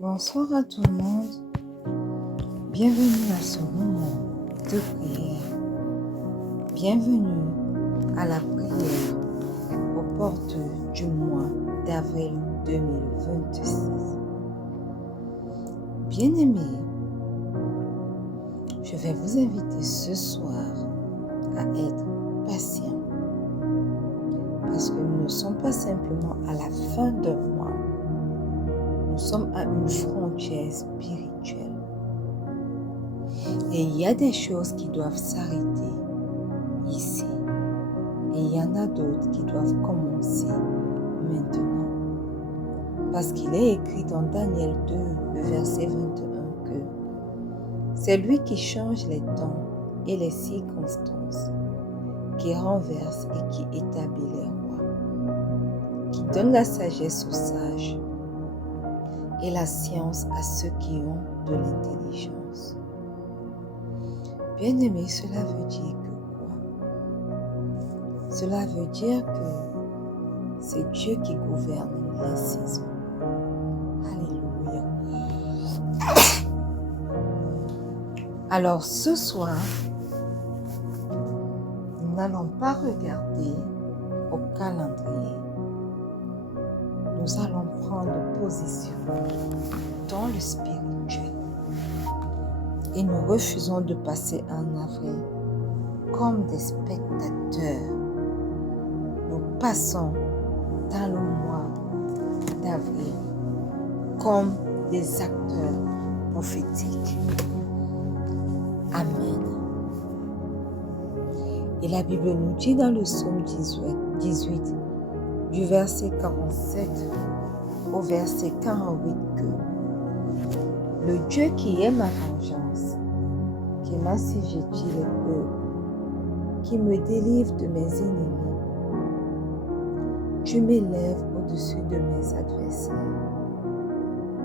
Bonsoir à tout le monde. Bienvenue à ce moment de prière. Bienvenue à la prière aux portes du mois d'avril 2026. Bien-aimés, je vais vous inviter ce soir à être patient parce que nous ne sommes pas simplement à la fin d'un mois. Nous sommes à une frontière spirituelle. Et il y a des choses qui doivent s'arrêter ici. Et il y en a d'autres qui doivent commencer maintenant. Parce qu'il est écrit dans Daniel 2, le verset 21, que c'est lui qui change les temps et les circonstances, qui renverse et qui établit les rois, qui donne la sagesse aux sages et la science à ceux qui ont de l'intelligence. Bien-aimé, cela veut dire que quoi? Cela veut dire que c'est Dieu qui gouverne les saisons. Alléluia. Alors ce soir, nous n'allons pas regarder au calendrier. Nous allons prendre position dans le spirituel. Et nous refusons de passer en avril comme des spectateurs. Nous passons dans le mois d'avril comme des acteurs prophétiques. Amen. Et la Bible nous dit dans le psaume 18, du verset 47 au verset 48 que le Dieu qui est ma vengeance, qui m'assujettit les peuples, qui me délivre de mes ennemis, tu m'élèves au-dessus de mes adversaires,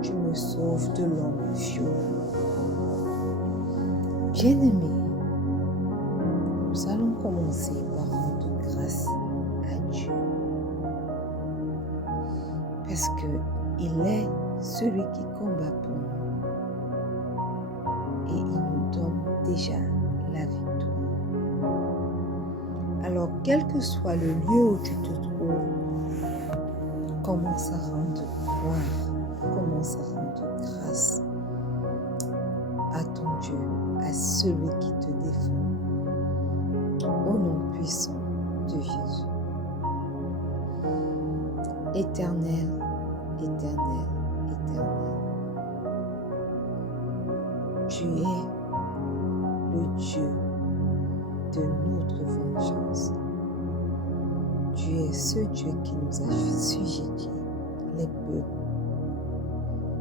tu me sauves de l'homme violent. Bien-aimés, nous allons commencer par rendre grâce à Dieu. Parce qu'il est celui qui combat pour nous. Et il nous donne déjà la victoire. Alors, quel que soit le lieu où tu te trouves, commence à rendre gloire, commence à rendre grâce à ton Dieu, à celui qui te défend. Au nom puissant de Jésus. Éternel, éternel, éternel. Tu es le Dieu de notre vengeance. Tu es ce Dieu qui nous a assujettis les peuples.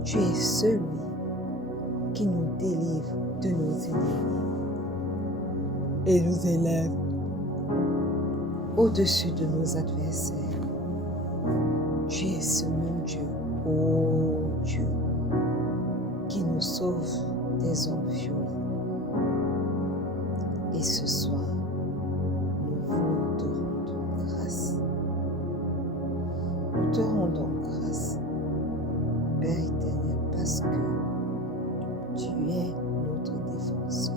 Tu es celui qui nous délivre de nos ennemis et nous élève au-dessus de nos adversaires. Tu es ce même Dieu, ô Dieu, qui nous sauve des hommes violents. Et ce soir, nous voulons te rendre grâce. Nous te rendons grâce, Père éternel, parce que tu es notre défenseur.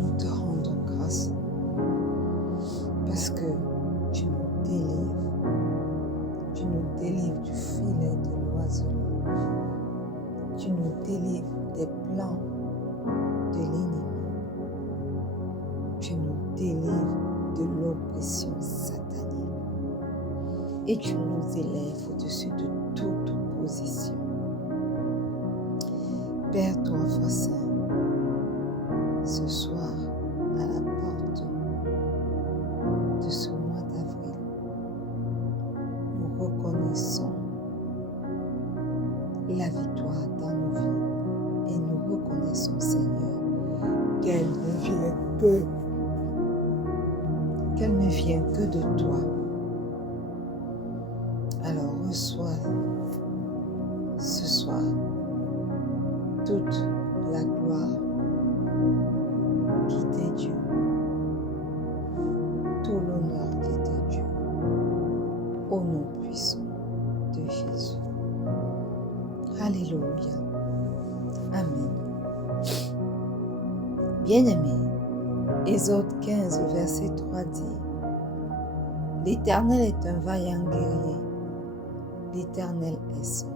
Nous te rendons grâce parce que tu nous délivres. Tu nous délivres du filet de l'oiseleur. Tu nous délivres des plans de l'ennemi. Tu nous délivres de l'oppression satanique. Et tu nous élèves au-dessus de toute opposition. Père, toi, foi saint, ce soir, à la porte de ce mois d'avril, nous reconnaissons la victoire dans nos vies et nous reconnaissons, Seigneur, qu'elle ne vient que de toi. Alors reçois ce soir toute la gloire qui t'est due, tout l'honneur qui t'est dû, au nom puissant de Jésus. Alléluia. Amen. Bien-aimés, Exode 15, verset 3 dit: L'Éternel est un vaillant guerrier, l'Éternel est son nom.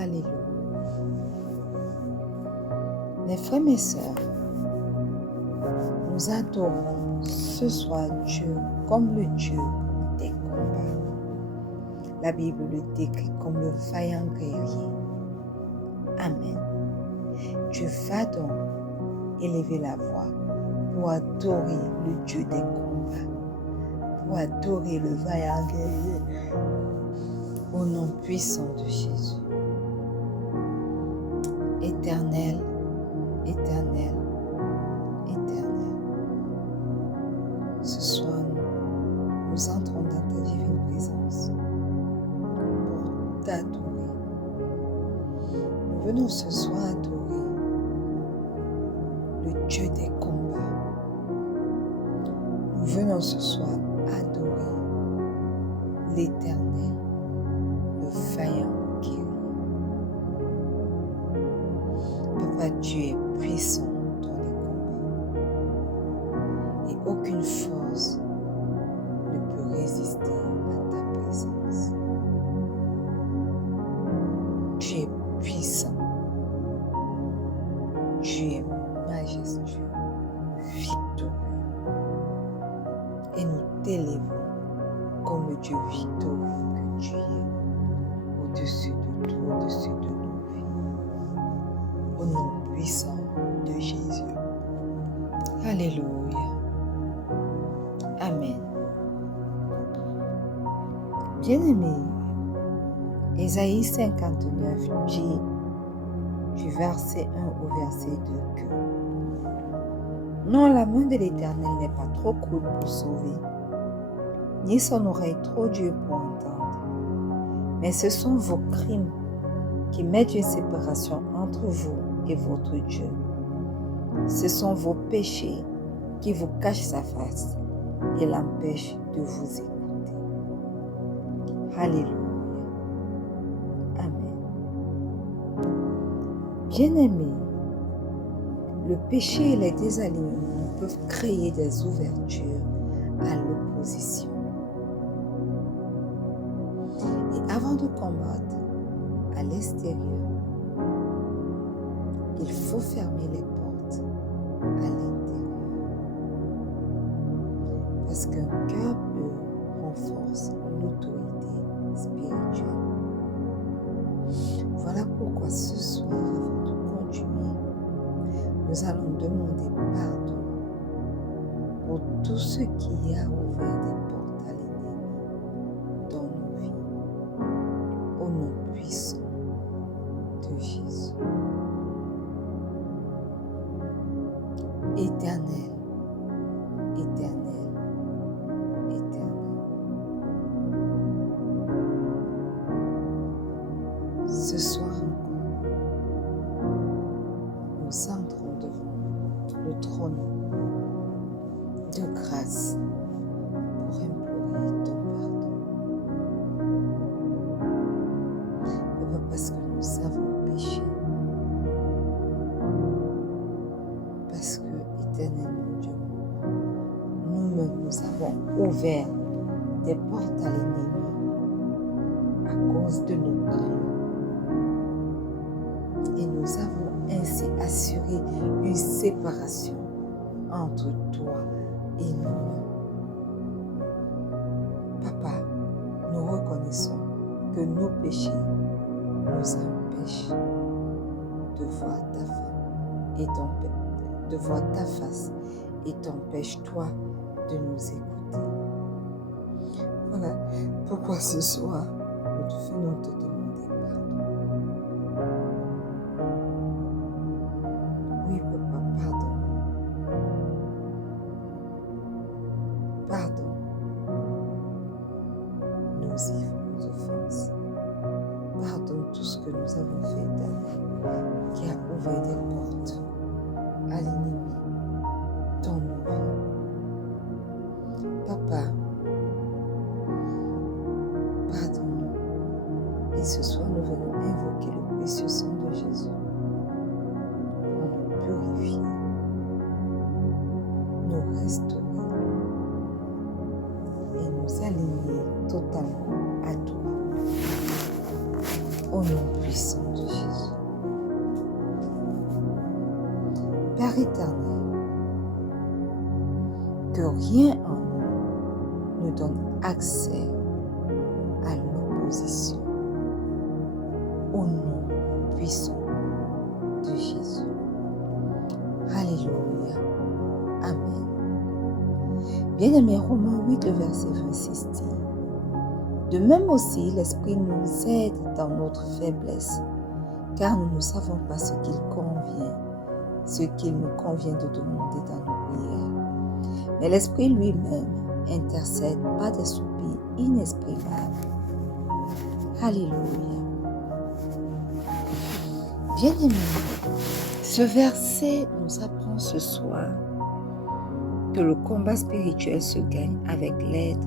Alléluia. Mes frères, mes sœurs, nous adorons ce soir Dieu comme le Dieu des combats. La Bible le décrit comme le vaillant guerrier. Amen. Tu vas donc élever la voix pour adorer le Dieu des combats, pour adorer le vaillant guerrier au nom puissant de Jésus. Éternel, éternel, éternel. Ce soir, nous entrons dans ta divine présence pour t'adorer. Nous venons ce soir adorer le Dieu des combats. Nous venons ce soir adorer l'Éternel, le vaillant guerrier. Papa, tu es puissant dans les combats et aucune force ne peut résister à ta présence. Tu es puissant, tu es majestueux, victorieux, et nous t'élèvons comme le Dieu victorieux que tu es, au-dessus de tout, au-dessus de nos vies, au nom puissant de Jésus. Alléluia. Amen. Bien-aimés, Ésaïe 59 dit du verset 1 au verset 2 que non, la main de l'Éternel n'est pas trop courte pour sauver, ni son oreille trop dure pour entendre, mais ce sont vos crimes qui mettent une séparation entre vous et votre Dieu. Ce sont vos péchés qui vous cachent sa face et l'empêchent de vous écouter. Alléluia. Amen. Bien-aimés, le péché et les désalignements peuvent créer des ouvertures à l'opposition. Et avant de combattre à l'extérieur, il faut fermer les portes à l'intérieur. Parce qu'un cœur pur renforce l'autorité spirituelle. Voilà pourquoi ce soir, avant de continuer, nous allons demander pardon pour tout ce qui a ouvert des portes à l'ennemi dans nos vies, au nom puissant de Jésus. Éternel, éternel, éternel. Ce soir encore, nous entrons devant le trône de grâce pour implorer ton pardon. Papa, parce que nous avons péché. Parce que, éternellement Dieu, nous-mêmes, nous avons ouvert des portes à l'ennemi à cause de nos crimes. Et nous avons ainsi assuré une séparation entre toi et nous. Papa, nous reconnaissons que nos péchés nous empêchent de voir ta face et de voir ta face et t'empêchent toi de nous écouter. Voilà pourquoi ce soir nous venons te demander pardon. Oui, papa, pardon. Pardon nos ivres offenses. Pardonne tout ce que nous avons fait d'année qui a ouvert des portes à l'ennemi dans nos vies. Papa, pardonne-nous et ce soir, nous venons invoquer le précieux sang de Jésus pour nous purifier, nous restaurer et nous aligner totalement à toi. Au nom puissant de Jésus. Père éternel, que rien en nous ne donne accès à l'opposition. Au nom puissant de Jésus. Alléluia. Amen. Bien-aimé, Romains 8, le verset 26 dit: de même aussi, l'Esprit nous aide dans notre faiblesse, car nous ne savons pas ce qu'il nous convient de demander dans nos prières. Mais l'Esprit lui-même intercède par des soupirs inexprimables. Alléluia. Bien-aimés, ce verset nous apprend ce soir que le combat spirituel se gagne avec l'aide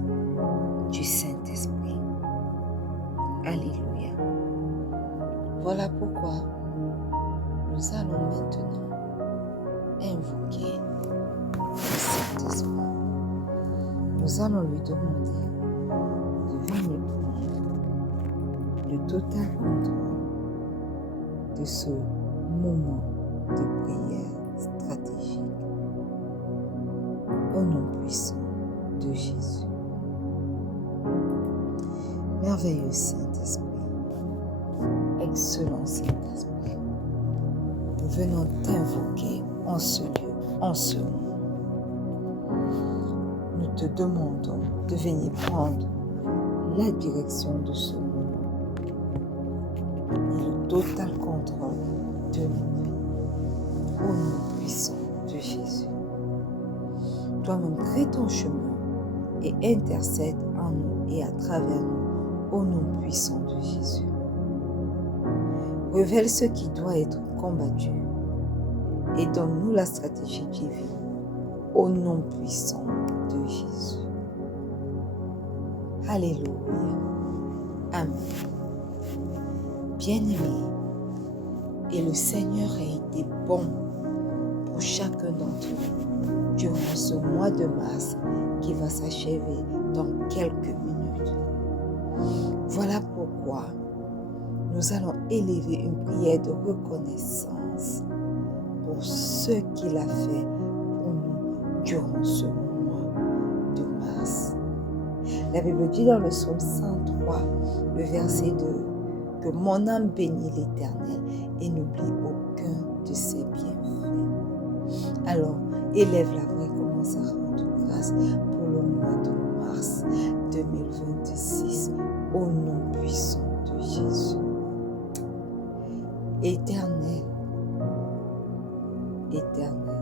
du Saint-Esprit. Alléluia. Voilà pourquoi nous allons maintenant invoquer le Saint-Esprit. Nous allons lui demander de venir prendre le total contrôle de ce moment de prière stratégique. Au nom puissant de Jésus. Merveilleux Saint-Esprit, excellent Saint-Esprit, nous venons t'invoquer en ce lieu, en ce moment. Nous te demandons de venir prendre la direction de ce moment et le total contrôle de nos vies. Au nom puissant de Jésus. Toi-même, crée ton chemin et intercède en nous et à travers nous. Au nom puissant de Jésus. Révèle ce qui doit être combattu et donne-nous la stratégie divine. Au nom puissant de Jésus. Alléluia. Amen. Bien-aimés, et le Seigneur a été bon pour chacun d'entre nous durant ce mois de mars qui va s'achever dans quelques minutes. Voilà pourquoi nous allons élever une prière de reconnaissance pour ce qu'il a fait pour nous durant ce mois de mars. La Bible dit dans le psaume 103, le verset 2, que mon âme bénit l'Éternel et n'oublie aucun de ses bienfaits. Alors, élève la voix et commence à rendre grâce pour le mois de mars 2026 au nom puissant de Jésus. Éternel, éternel,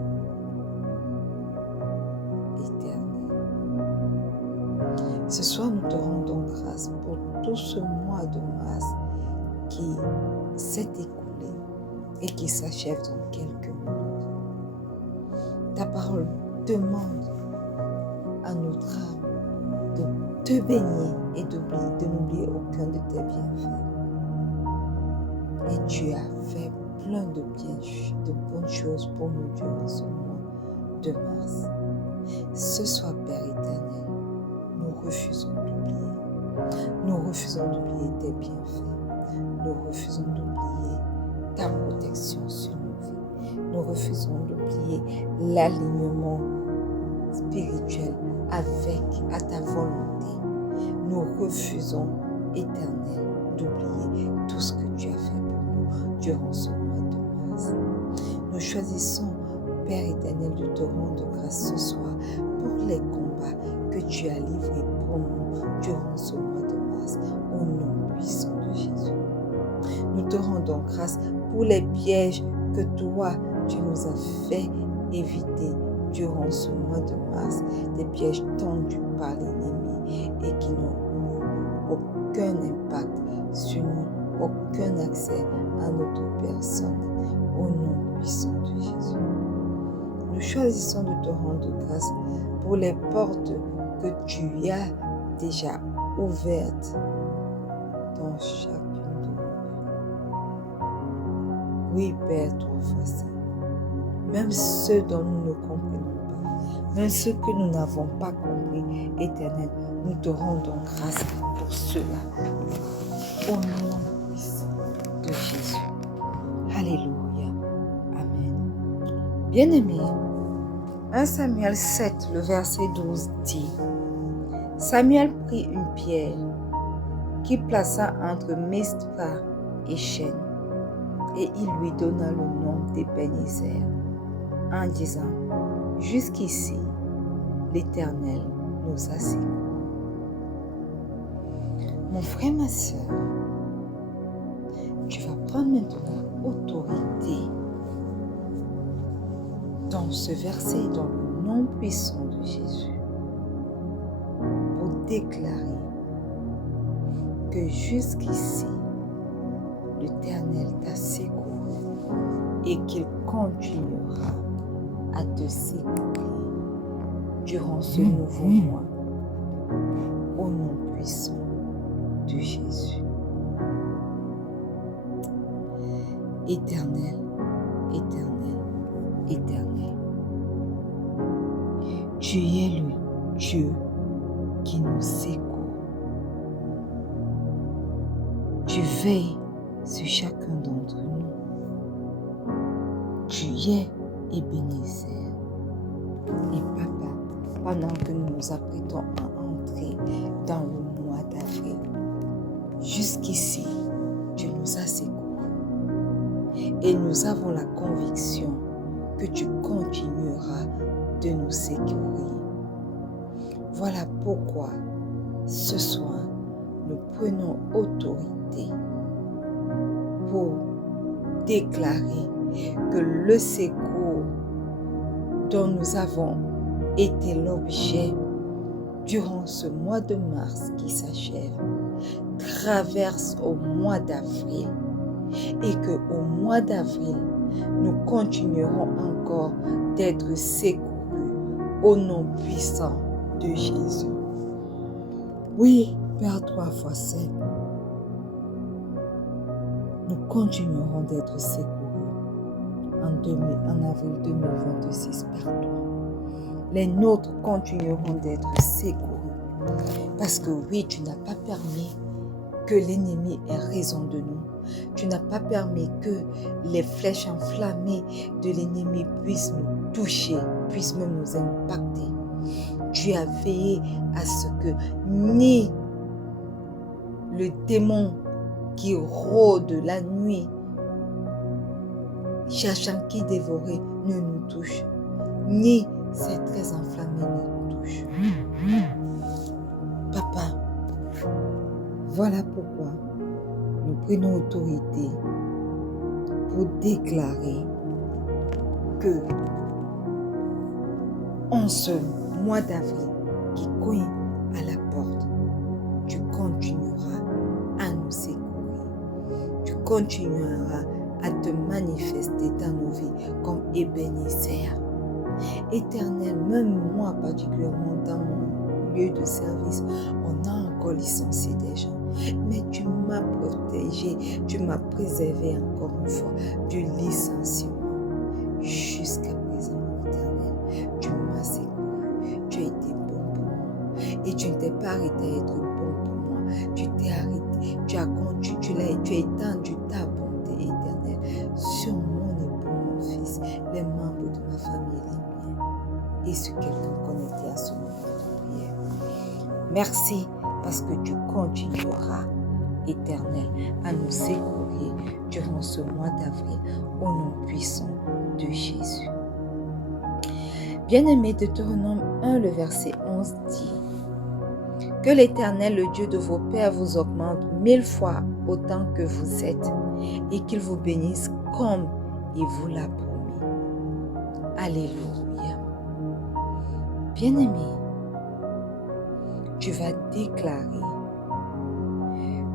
éternel. Ce soir, nous te rendons grâce pour tout ce mois de mars qui s'est écoulé et qui s'achève dans quelques minutes. Ta parole demande à notre âme de te baigner et de n'oublier aucun de tes bienfaits. Et tu as fait plein de bonnes choses pour nous durant ce mois de mars. Ce soir, Père éternel, nous refusons d'oublier. Nous refusons d'oublier tes bienfaits. Nous refusons d'oublier ta protection sur nos vies. Nous refusons d'oublier l'alignement spirituel à ta volonté. Nous refusons, éternel, d'oublier tout ce que tu as fait pour nous durant ce mois de mars. Nous choisissons, Père éternel, de te rendre grâce ce soir pour les combats que tu as livrés pour nous durant ce mois de mars, au nom puissant de Jésus. Nous te rendons grâce pour les pièges que toi, tu nous as fait éviter durant ce mois de mars, des pièges tendus par l'ennemi et qui n'ont eu aucun impact sur nous, aucun accès à notre personne, au nom puissant de Jésus. Nous choisissons de te rendre grâce pour les portes que tu as déjà ouvertes dans chacune Oui, Père, trois fois saint. Même ceux dont nous ne comprenons pas, même ceux que nous n'avons pas compris, Éternel, nous te rendons grâce pour cela. Au nom puissant de Jésus. Alléluia. Amen. Bien-aimés, 1 Samuel 7, le verset 12 dit: Samuel prit une pierre qu'il plaça entre Mizpa et Shen, et il lui donna le nom d'Ebenezer, en disant: Jusqu'ici, l'Éternel nous a secourus. Mon frère, ma soeur, tu vas prendre maintenant autorité dans ce verset, dans le nom puissant de Jésus, pour déclarer que jusqu'ici, l'Éternel t'a secouru et qu'il continuera à te secourir durant ce nouveau mois, au nom puissant de Jésus. Éternel, éternel, éternel, tu es le Dieu qui nous secourt. Tu veilles sur chacun d'entre nous. Tu es Ebenezer. Et Papa, pendant que nous nous apprêtons à entrer dans le mois d'avril, jusqu'ici, tu nous as secourus. Et nous avons la conviction que tu continueras de nous secourir. Voilà pourquoi, ce soir, nous prenons autorité pour déclarer que le secours dont nous avons été l'objet durant ce mois de mars qui s'achève traverse au mois d'avril, et qu'au mois d'avril, nous continuerons encore d'être secourus au nom puissant de Jésus. Oui, Père trois fois saint, nous continuerons d'être secourus en avril 2026 par toi. Les nôtres continueront d'être secourus parce que oui, tu n'as pas permis que l'ennemi ait raison de nous. Tu n'as pas permis que les flèches enflammées de l'ennemi puissent nous toucher, puissent même nous impacter. Tu as veillé à ce que ni le démon qui rôde la nuit, cherchant qui dévorer, ne nous touche, ni ces traits enflammés ne nous touchent. Papa, voilà pourquoi nous prenons autorité pour déclarer que en ce mois d'avril qui cogne à la porte, tu continueras à nous secourir. Tu continueras à te manifester dans nos vies comme Ebenezer. Éternel, même moi particulièrement dans mon lieu de service, on a encore licencié des gens. Mais tu m'as protégé, tu m'as préservé encore une fois du licenciement. Jusqu'à présent, Éternel, tu m'as secouru, tu as été bon pour moi. Et tu ne t'es pas arrêté à être bon pour moi. Tu t'es arrêté, tu as étendu ta bonté éternelle sur mon époux, mon fils, les membres de ma famille, les miens, et sur quelqu'un connecté à ce moment de prière. Merci parce que tu continueras, Éternel, à nous secourir durant ce mois d'avril au nom puissant de Jésus. Bien-aimé, Deutéronome 1, le verset 11 dit: Que l'Éternel, le Dieu de vos pères, vous augmente 1000 fois autant que vous êtes, et qu'il vous bénisse comme il vous l'a promis. Alléluia. Bien-aimé, tu vas déclarer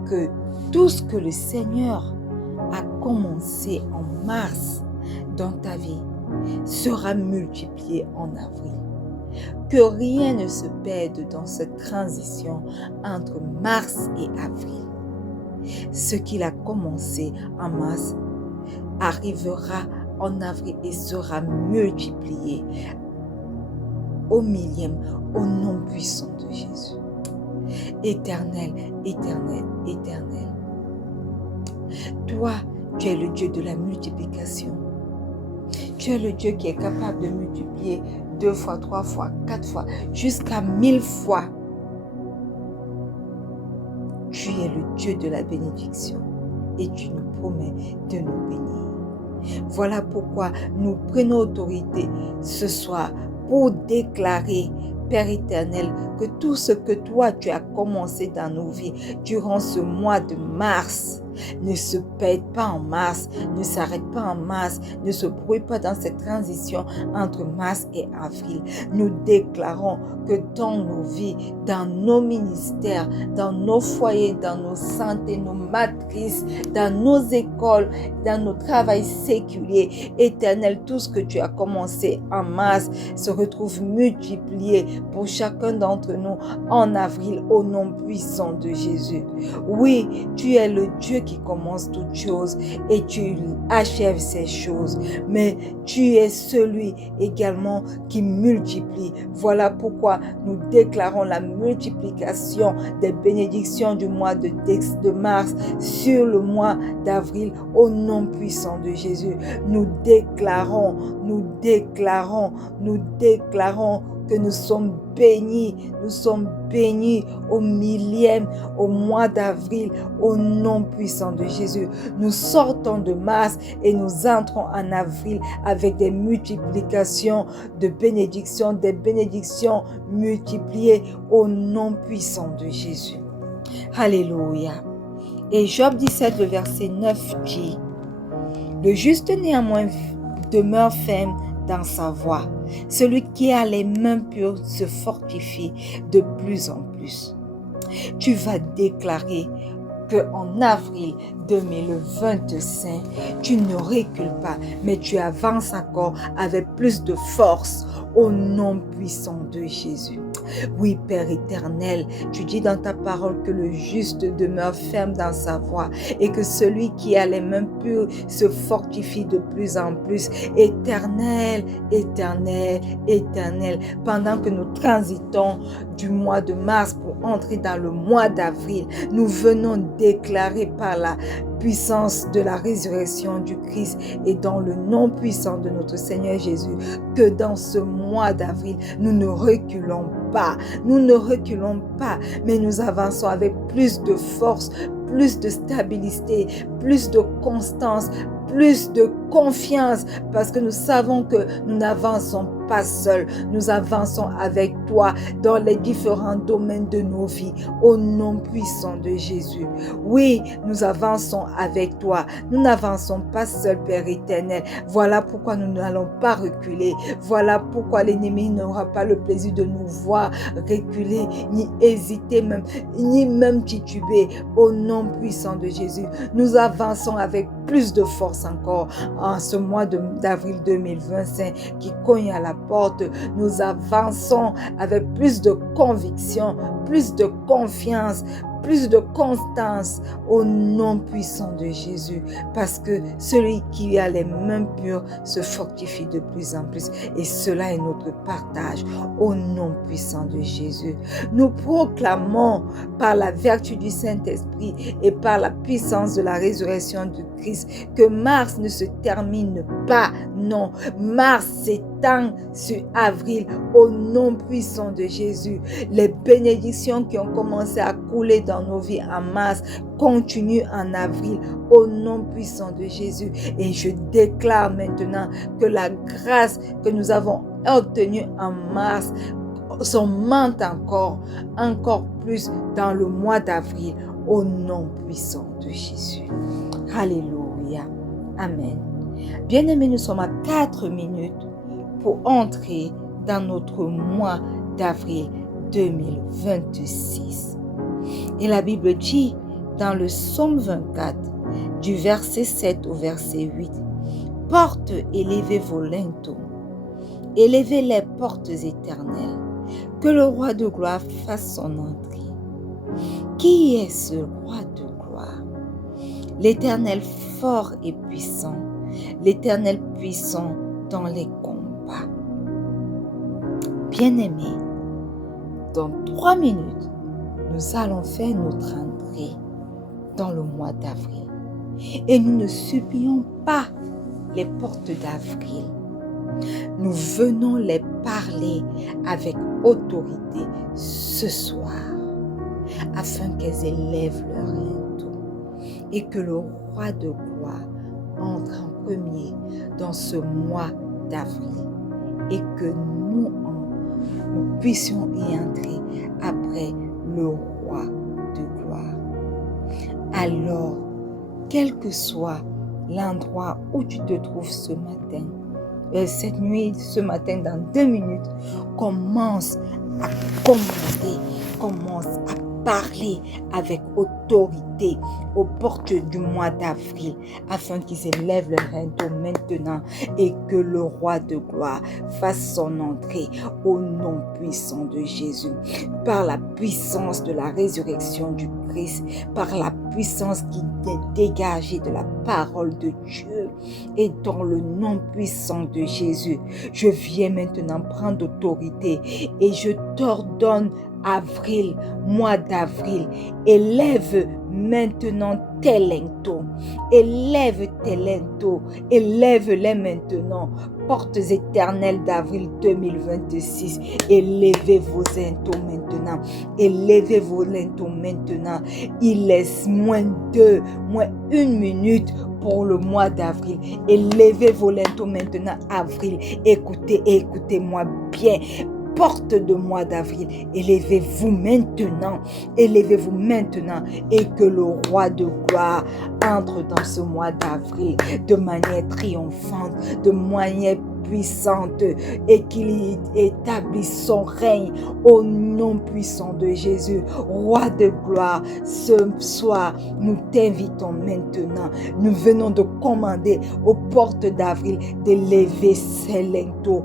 que tout ce que le Seigneur a commencé en mars dans ta vie sera multiplié en avril. Que rien ne se perde dans cette transition entre mars et avril. Ce qu'il a commencé en mars, arrivera en avril et sera multiplié au millième, au nom puissant de Jésus. Éternel, éternel, éternel. Toi, tu es le Dieu de la multiplication. Tu es le Dieu qui est capable de multiplier 2 fois, 3 fois, 4 fois, jusqu'à 1000 fois. Tu es le Dieu de la bénédiction et tu nous promets de nous bénir. Voilà pourquoi nous prenons autorité ce soir pour déclarer, Père éternel, que tout ce que toi tu as commencé dans nos vies durant ce mois de mars ne se perd pas en mars, ne s'arrête pas en mars, ne se brouille pas dans cette transition entre mars et avril. Nous déclarons que dans nos vies, dans nos ministères, dans nos foyers, dans nos santé, nos matrices, dans nos écoles, dans nos travails séculiers, éternel, tout ce que tu as commencé en mars se retrouve multiplié pour chacun d'entre nous en avril au nom puissant de Jésus. Oui, tu es le Dieu qui commence toutes choses et tu achèves ces choses, mais tu es celui également qui multiplie. Voilà pourquoi nous déclarons la multiplication des bénédictions du mois de mars sur le mois d'avril au nom puissant de Jésus. Nous déclarons que nous sommes bénis au millième, au mois d'avril, au nom puissant de Jésus. Nous sortons de mars et nous entrons en avril avec des multiplications de bénédictions, des bénédictions multipliées au nom puissant de Jésus. Alléluia. Et Job 17, le verset 9 dit: le juste néanmoins demeure ferme dans sa voie. Celui qui a les mains pures se fortifie de plus en plus. Tu vas déclarer qu'en avril 2025, tu ne recules pas, mais tu avances encore avec plus de force au nom puissant de Jésus. Oui, Père éternel, tu dis dans ta parole que le juste demeure ferme dans sa voie et que celui qui a les mains pures se fortifie de plus en plus. Éternel, éternel, éternel, pendant que nous transitons du mois de mars pour entrer dans le mois d'avril, nous venons déclarer par la puissance de la résurrection du Christ et dans le nom puissant de notre Seigneur Jésus, que dans ce mois d'avril, nous ne reculons pas, mais nous avançons avec plus de force, plus de stabilité, plus de constance, plus de confiance, parce que nous savons que nous n'avançons pas seuls, nous avançons avec toi dans les différents domaines de nos vies, au nom puissant de Jésus. Oui, nous avançons avec toi, nous n'avançons pas seuls, Père éternel. Voilà pourquoi nous n'allons pas reculer, voilà pourquoi l'ennemi n'aura pas le plaisir de nous voir reculer, ni hésiter même, ni même tituber, au nom puissant de Jésus. Nous avançons avec plus de force encore en ce mois d'avril 2025 qui cogne à la porte. Nous avançons avec plus de conviction, plus de confiance, plus de constance au nom puissant de Jésus, parce que celui qui a les mains pures se fortifie de plus en plus, et cela est notre partage au nom puissant de Jésus. Nous proclamons par la vertu du Saint-Esprit et par la puissance de la résurrection du Christ que mars ne se termine pas, non, mars s'étend sur avril au nom puissant de Jésus. Les bénédictions qui ont commencé à couler dans nos vies en mars continuent en avril au nom puissant de Jésus, et je déclare maintenant que la grâce que nous avons obtenue en mars s'augmente encore plus dans le mois d'avril au nom puissant de Jésus. Alléluia. Amen. Bien-aimés, nous sommes à 4 minutes pour entrer dans notre mois d'avril 2026. Et la Bible dit dans le psaume 24, du verset 7 au verset 8, « Portes, élevez vos linteaux, élevez les portes éternelles, que le roi de gloire fasse son entrée. Qui est ce roi de gloire? L'Éternel fort et puissant, l'Éternel puissant dans les combats. Bien-aimés, dans 3 minutes, nous allons faire notre entrée dans le mois d'avril. Et nous ne supplions pas les portes d'avril. Nous venons les parler avec autorité ce soir, afin qu'elles élèvent leur rideau et que le roi de gloire entre en premier dans ce mois d'avril et que nous puissions y entrer après le roi de gloire. Alors, quel que soit l'endroit où tu te trouves ce matin, cette nuit, ce matin, dans 2 minutes, commence à commander, commence à parler avec autorité aux portes du mois d'avril, afin qu'ils élèvent le rideau maintenant et que le roi de gloire fasse son entrée au nom puissant de Jésus. Par la puissance de la résurrection du Christ, par la puissance qui est dégagée de la parole de Dieu, et dans le nom puissant de Jésus, je viens maintenant prendre autorité et je t'ordonne, avril, mois d'avril, élève maintenant tes linteaux, élève-les maintenant, portes éternelles d'avril 2026, élevez vos linteaux maintenant, élevez vos linteaux maintenant, il laisse moins 1 minute pour le mois d'avril, élevez vos linteaux maintenant, avril, écoutez-moi bien, porte de mois d'avril, élevez-vous maintenant et que le roi de gloire entre dans ce mois d'avril de manière triomphante, de manière puissante et qu'il établisse son règne au nom puissant de Jésus. Roi de gloire, ce soir, nous t'invitons maintenant. Nous venons de commander aux portes d'avril d'élever ses linteaux.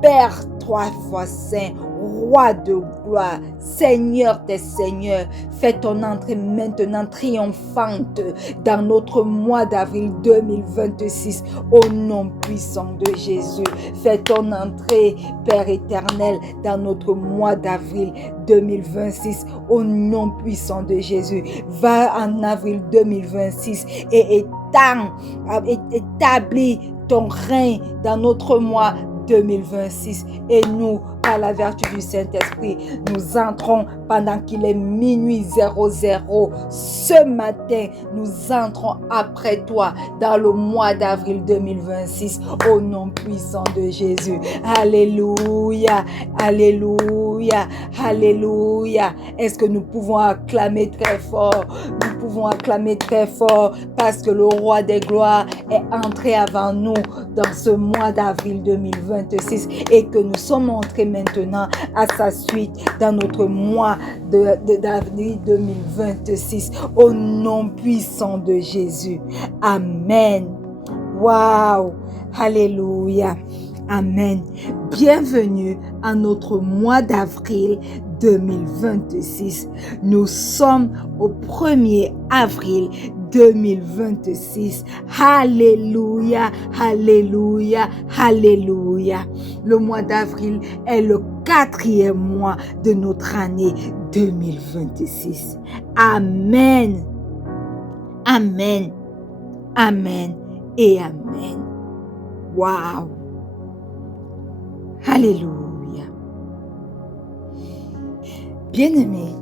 Père 3 fois saint, roi de gloire, Seigneur des seigneurs, fais ton entrée maintenant triomphante dans notre mois d'avril 2026 au nom puissant de Jésus. Fais ton entrée, Père éternel, dans notre mois d'avril 2026 au nom puissant de Jésus. Va en avril 2026 et établis ton règne dans notre mois 2026 et nous, par la vertu du Saint-Esprit, nous entrons pendant qu'il est minuit 00 ce matin, nous entrons après toi dans le mois d'avril 2026 au nom puissant de Jésus. Alléluia, alléluia, alléluia. Est-ce que nous pouvons acclamer très fort? Nous pouvons acclamer très fort parce que le roi des gloires est entré avant nous dans ce mois d'avril 2026 et que nous sommes entrés maintenant à sa suite dans notre mois d'avril 2026 au nom puissant de Jésus. Amen. Waouh. Alléluia. Amen. Bienvenue à notre mois d'avril 2026. Nous sommes au 1er avril 2026. Alléluia, alléluia, alléluia. Le mois d'avril est le 4e mois de notre année 2026. Amen. Amen. Amen et amen. Waouh. Alléluia. Bien-aimés,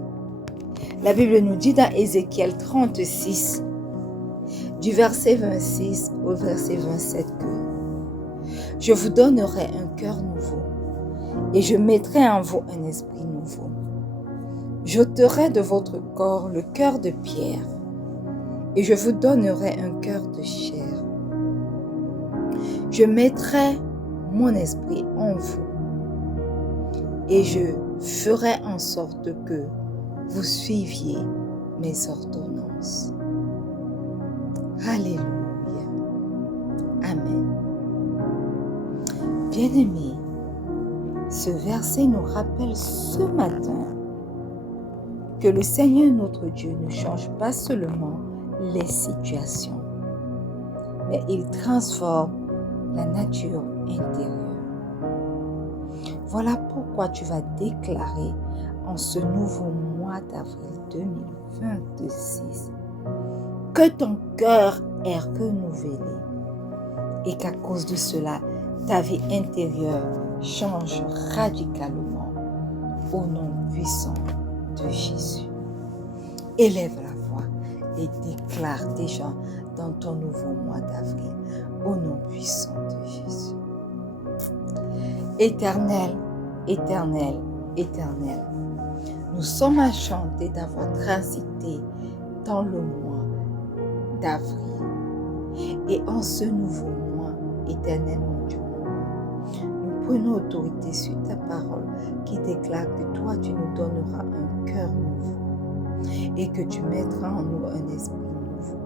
la Bible nous dit dans Ézéchiel 36, du verset 26 au verset 27 que je vous donnerai un cœur nouveau et je mettrai en vous un esprit nouveau. J'ôterai de votre corps le cœur de pierre et je vous donnerai un cœur de chair. Je mettrai mon esprit en vous et je ferai en sorte que vous suiviez mes ordonnances. Alléluia. Amen. Bien-aimés, ce verset nous rappelle ce matin que le Seigneur notre Dieu ne change pas seulement les situations, mais il transforme la nature intérieure. Voilà pourquoi tu vas déclarer en ce nouveau mois d'avril 2026 que ton cœur est renouvelé et qu'à cause de cela, ta vie intérieure change radicalement au nom puissant de Jésus. Élève la voix et déclare déjà dans ton nouveau mois d'avril au nom puissant de Jésus. Éternel, éternel, éternel, nous sommes enchantés d'avoir transité dans le mois d'avril. Et en ce nouveau mois, éternel mon Dieu, nous prenons autorité sur ta parole qui déclare que toi, tu nous donneras un cœur nouveau et que tu mettras en nous un esprit nouveau.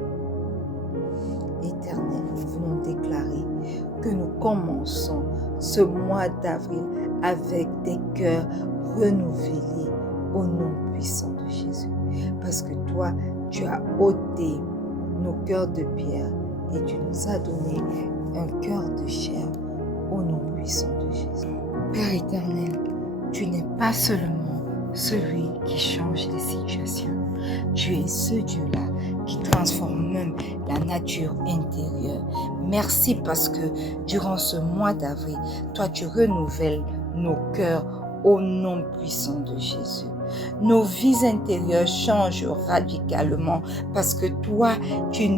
Éternel, nous venons déclarer que nous commençons ce mois d'avril avec des cœurs renouvelés au nom puissant de Jésus. Parce que toi, tu as ôté nos cœurs de pierre et tu nous as donné un cœur de chair au nom puissant de Jésus. Père éternel, tu n'es pas seulement celui qui change les situations. Tu es ce Dieu-là qui transforme même la nature intérieure. Merci parce que durant ce mois d'avril, toi tu renouvelles nos cœurs au nom puissant de Jésus. Nos vies intérieures changent radicalement parce que toi, tu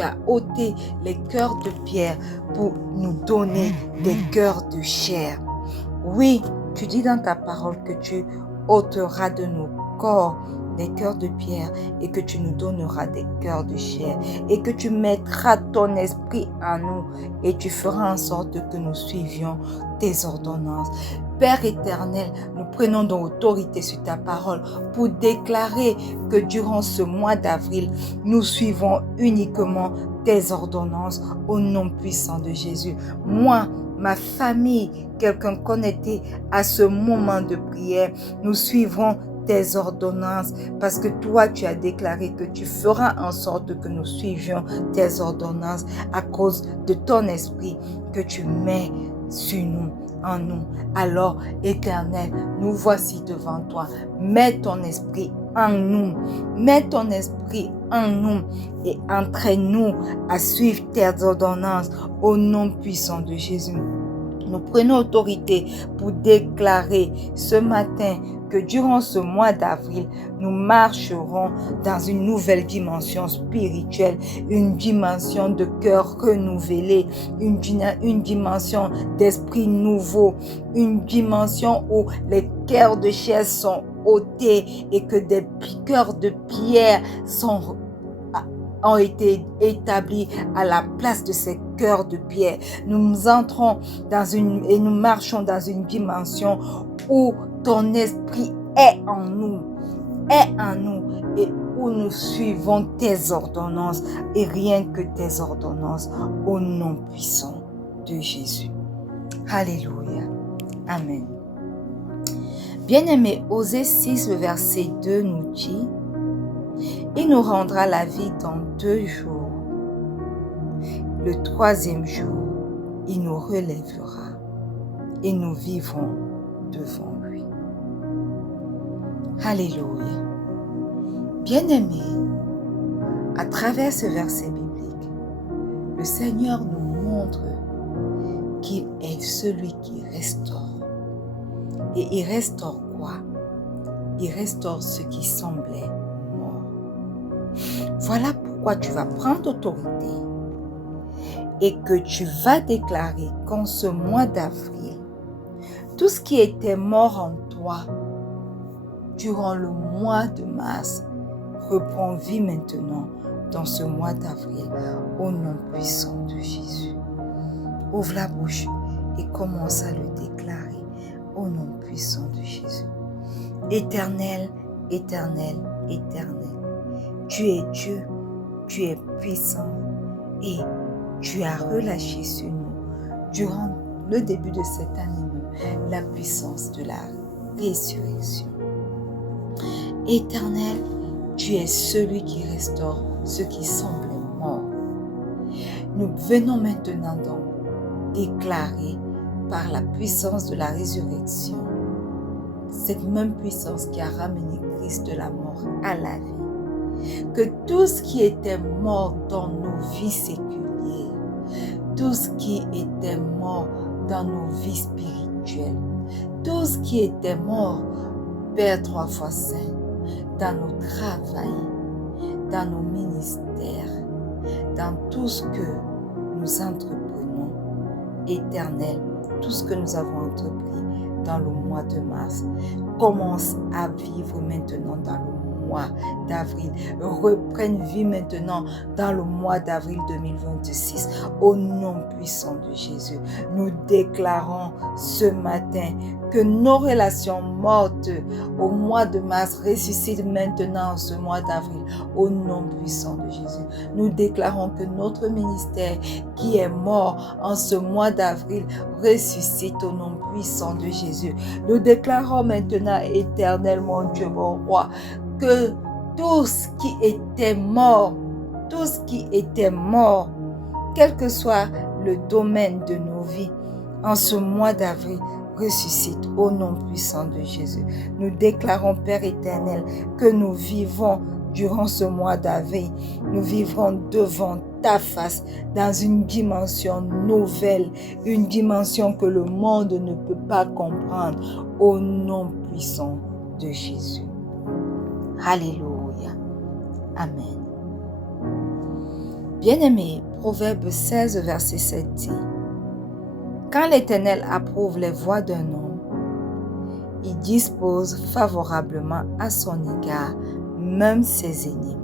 as ôté les cœurs de pierre pour nous donner des cœurs de chair. Oui, tu dis dans ta parole que tu ôteras de nos corps des cœurs de pierre et que tu nous donneras des cœurs de chair et que tu mettras ton esprit en nous et tu feras en sorte que nous suivions tes ordonnances. Père éternel, nous prenons donc autorité sur ta parole pour déclarer que durant ce mois d'avril, nous suivons uniquement tes ordonnances au nom puissant de Jésus. Moi, ma famille, quelqu'un connecté à ce moment de prière, nous suivrons tes ordonnances parce que toi tu as déclaré que tu feras en sorte que nous suivions tes ordonnances à cause de ton esprit que tu mets sur nous, en nous. Alors éternel, nous voici devant toi. Mets ton esprit en nous, mets ton esprit en nous et entraîne-nous à suivre tes ordonnances au nom puissant de Jésus. Nous prenons autorité pour déclarer ce matin que durant ce mois d'avril, nous marcherons dans une nouvelle dimension spirituelle, une dimension de cœur renouvelé, une dimension d'esprit nouveau, une dimension où les cœurs de chair sont ôtés et que des cœurs de pierre ont été établis à la place de ces cœurs de pierre. Nous entrons et nous marchons dans une dimension où ton esprit est en nous et où nous suivons tes ordonnances et rien que tes ordonnances au nom puissant de Jésus. Alléluia. Amen. Bien-aimés, Osée 6, le verset 2 nous dit: il nous rendra la vie dans 2 jours. Le 3e jour, il nous relèvera et nous vivrons devant lui. Alléluia. Bien-aimés, à travers ce verset biblique, le Seigneur nous montre qu'il est celui qui restaure. Et il restaure quoi? Il restaure ce qui semblait mort. Voilà pourquoi tu vas prendre autorité et que tu vas déclarer qu'en ce mois d'avril, tout ce qui était mort en toi durant le mois de mars reprend vie maintenant dans ce mois d'avril au nom puissant de Jésus. Ouvre la bouche et commence à le déclarer au nom puissant de Jésus. Éternel, éternel, éternel, tu es Dieu, tu es puissant et tu as relâché sur nous durant le début de cette année la puissance de la résurrection. Éternel, tu es celui qui restaure ce qui semblait mort. Nous venons maintenant donc déclarer par la puissance de la résurrection, cette même puissance qui a ramené Christ de la mort à la vie, que tout ce qui était mort dans nos vies séculières, tout ce qui était mort dans nos vies spirituelles, tout ce qui était mort, Père 3 fois saint, dans nos travails, dans nos ministères, dans tout ce que nous entreprenons, Éternel, tout ce que nous avons entrepris dans le mois de mars, commence à vivre maintenant dans le mois d'avril. Reprenne vie maintenant dans le mois d'avril 2026. Au nom puissant de Jésus, nous déclarons ce matin que nos relations mortes au mois de mars ressuscitent maintenant en ce mois d'avril. Au nom puissant de Jésus, nous déclarons que notre ministère qui est mort en ce mois d'avril ressuscite au nom puissant de Jésus. Nous déclarons maintenant, Éternel mon Dieu, mon roi, que tout ce qui était mort, quel que soit le domaine de nos vies, en ce mois d'avril, ressuscite au nom puissant de Jésus. Nous déclarons, Père éternel, que nous vivons durant ce mois d'avril, nous vivrons devant ta face dans une dimension nouvelle, une dimension que le monde ne peut pas comprendre, au nom puissant de Jésus. Alléluia. Amen. Bien-aimé, Proverbe 16, verset 7 dit: quand l'Éternel approuve les voies d'un homme, il dispose favorablement à son égard même ses ennemis.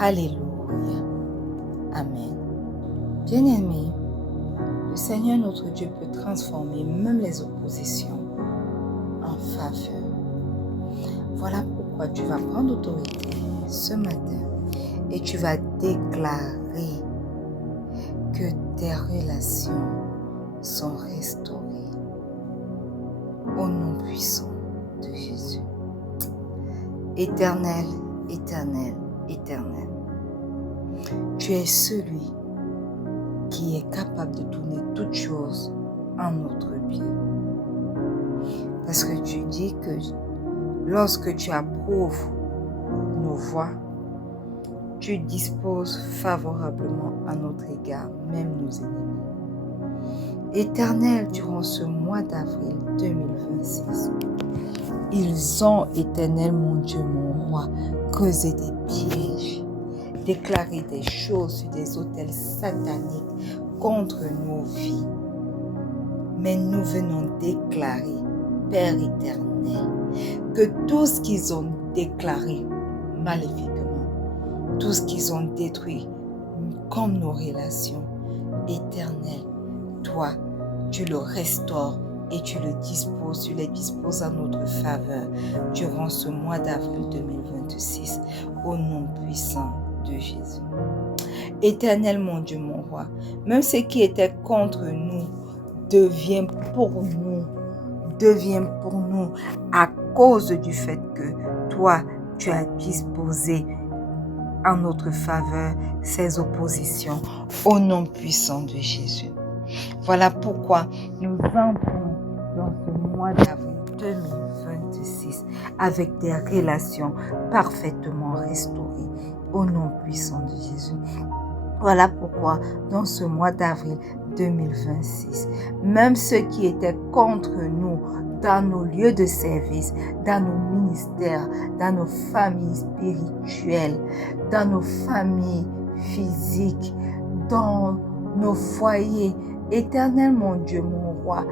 Alléluia. Amen. Bien-aimé, le Seigneur notre Dieu peut transformer même les oppositions en faveur. Voilà pourquoi tu vas prendre autorité ce matin et tu vas déclarer que tes relations sont restaurées au nom puissant de Jésus. Éternel, éternel, éternel, tu es celui qui est capable de tourner toutes choses en notre bien. Parce que tu dis que lorsque tu approuves nos voies, tu disposes favorablement à notre égard, même nos ennemis. Éternel, durant ce mois d'avril 2026, ils ont, Éternel mon Dieu, mon roi, creusé des pièges, déclaré des choses sur des autels sataniques contre nos vies. Mais nous venons déclarer, Père éternel, que tout ce qu'ils ont déclaré maléfiquement, tout ce qu'ils ont détruit comme nos relations, Éternel, toi, tu le restaures et tu le disposes, tu les disposes en notre faveur durant ce mois d'avril 2026, au nom puissant de Jésus. Éternel mon Dieu, mon roi, même ce qui était contre nous devient pour nous à cause du fait que toi, tu as disposé en notre faveur ces oppositions au nom puissant de Jésus. Voilà pourquoi nous entrons dans ce mois d'avril 2026 avec des relations parfaitement restaurées au nom puissant de Jésus. Voilà pourquoi dans ce mois d'avril 2026, même ceux qui étaient contre nous dans nos lieux de service, dans nos ministères, dans nos familles spirituelles, dans nos familles physiques, dans nos foyers, Éternel mon Dieu, mon roi,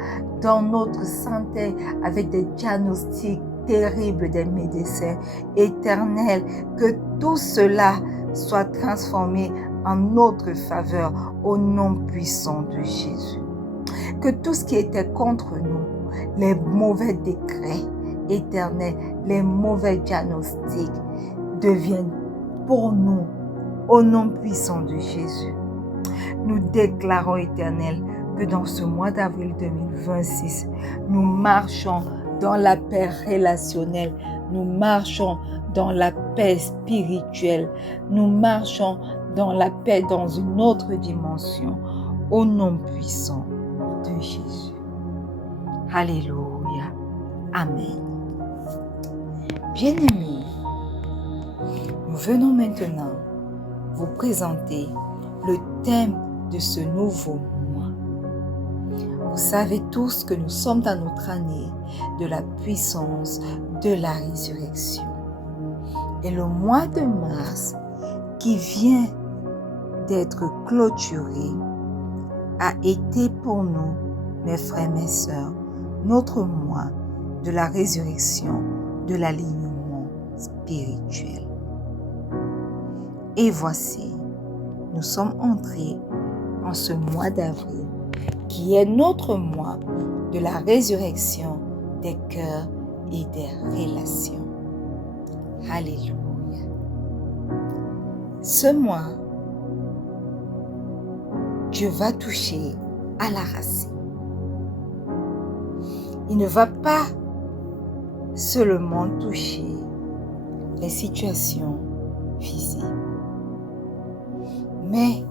dans notre santé avec des diagnostics terribles des médecins, Éternel, que tout cela soit transformé en notre faveur au nom puissant de Jésus. Que tout ce qui était contre nous, les mauvais décrets, Éternel, les mauvais diagnostics deviennent pour nous au nom puissant de Jésus. Nous déclarons, Éternel, que dans ce mois d'avril 2026, nous marchons dans la paix relationnelle, nous marchons dans la paix spirituelle, nous marchons dans la paix, dans une autre dimension, au nom puissant de Jésus. Alléluia. Amen. Bien-aimés, nous venons maintenant vous présenter le thème de ce nouveau mois. Vous savez tous que nous sommes dans notre année de la puissance de la résurrection. Et le mois de mars qui vient d'être clôturé a été pour nous, mes frères, mes sœurs, notre mois de la résurrection, de l'alignement spirituel. Et voici, nous sommes entrés en ce mois d'avril, qui est notre mois de la résurrection des cœurs et des relations. Alléluia. Ce mois, Dieu va toucher à la racine. Il ne va pas seulement toucher les situations visibles, mais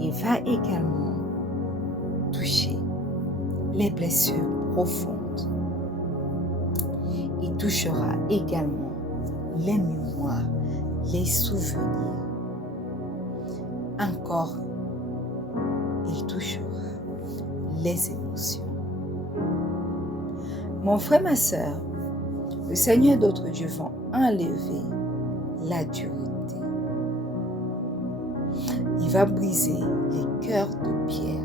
il va également toucher les blessures profondes. Il touchera également les mémoires, les souvenirs. Encore, il touchera les émotions. Mon frère, ma sœur, le Seigneur et d'autres dieux vont enlever la dureté. Il va briser les cœurs de pierre.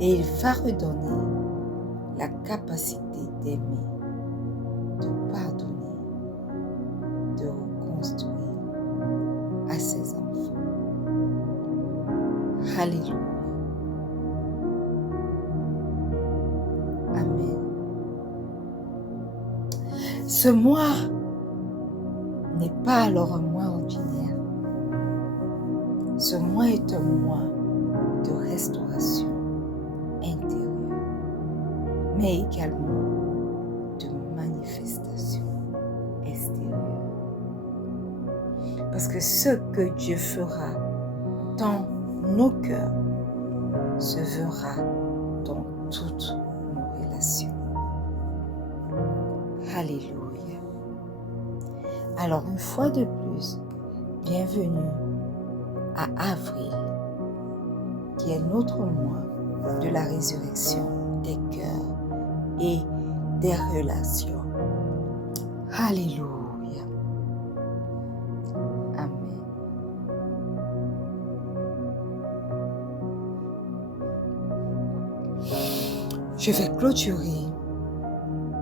Et il va redonner la capacité d'aimer, de pardonner, de reconstruire à ses enfants. Alléluia. Amen. Ce mois n'est pas alors un mois ordinaire. Ce mois est un mois de restauration intérieure, mais également de manifestation extérieure. Parce que ce que Dieu fera dans nos cœurs se verra dans toutes nos relations. Alléluia. Alors une fois de plus, bienvenue à avril, qui est notre mois de la résurrection des cœurs et des relations. Alléluia. Amen. Je vais clôturer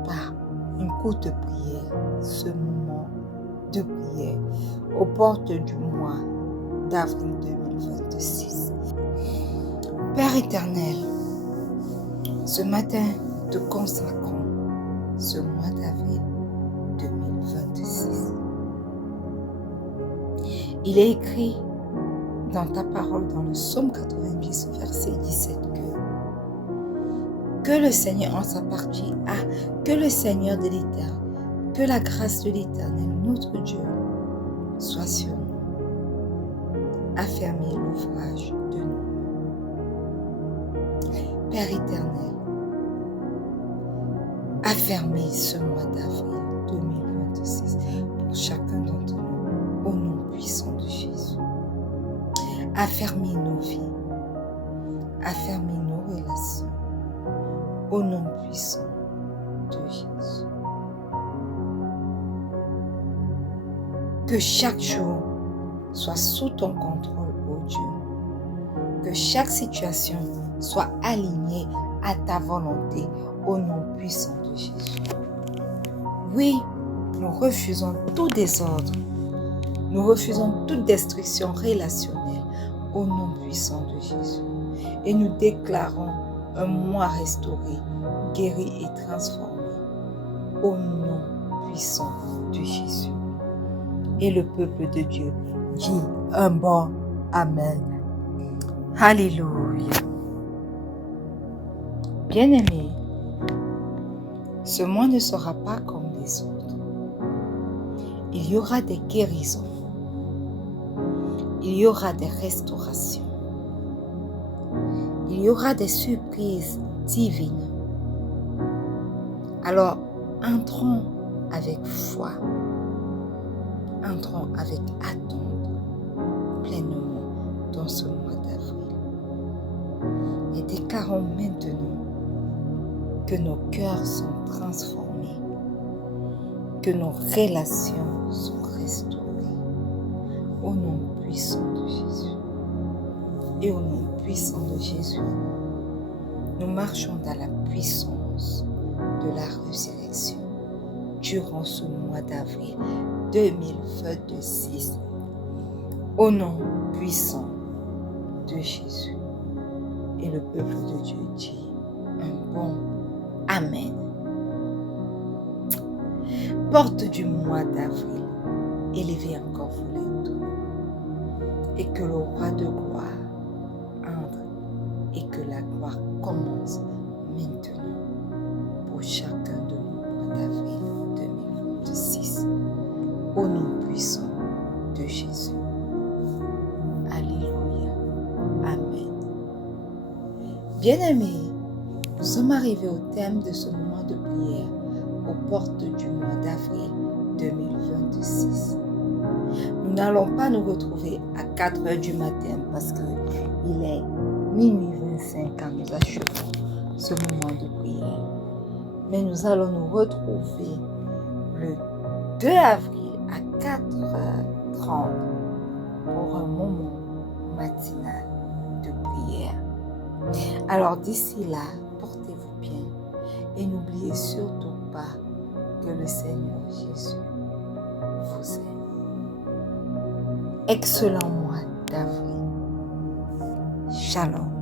par une courte prière ce moment de prière aux portes du mois d'avril 2026. Père éternel, ce matin, te consacrons ce mois d'avril 2026. Il est écrit dans ta parole, dans le psaume 90, verset 17, que le Seigneur en sa partie que le Seigneur de l'Éternel, que la grâce de l'Éternel, notre Dieu, soit sur nous. Affermir l'ouvrage de nous. Père éternel, affermez ce mois d'avril 2026 pour chacun d'entre nous, au nom puissant de Jésus. Affermez nos vies, affermez nos relations, au nom puissant de Jésus. Que chaque jour soit sous ton contrôle, ô Dieu. Que chaque situation soit alignée à ta volonté, au nom puissant de Jésus. Oui, nous refusons tout désordre. Nous refusons toute destruction relationnelle, au nom puissant de Jésus. Et nous déclarons un mois restauré, guéri et transformé, au nom puissant de Jésus. Et le peuple de Dieu dit un bon Amen. Alléluia. Bien-aimés, ce mois ne sera pas comme les autres. Il y aura des guérisons. il y aura des restaurations. Il y aura des surprises divines. Alors, entrons avec foi, entrons avec attente pleinement dans ce mois d'avril. Et déclarons maintenant que nos cœurs sont transformés, que nos relations sont restaurées. Au nom puissant de Jésus. Et au nom puissant de Jésus, nous marchons dans la puissance de la résurrection durant ce mois d'avril 2026. Au nom puissant de Jésus. Et le peuple de Dieu dit un bon Amen. Porte du mois d'avril, élevez encore vos lettres, et que le roi de gloire entre et que la gloire commence maintenant pour chacun de nous mois d'avril 2026. Au nom puissant de Jésus. Alléluia. Amen. Bien-aimés, nous sommes arrivés au thème de ce moment de prière aux portes du mois d'avril 2026. Nous n'allons pas nous retrouver à 4 heures du matin parce qu'il est minuit 25 quand nous achevons ce moment de prière. Mais nous allons nous retrouver le 2 avril à 4h30 pour un moment matinal de prière. Alors d'ici là, portez-vous bien et n'oubliez surtout pas que le Seigneur Jésus vous aime. Excellent mois d'avril. Shalom.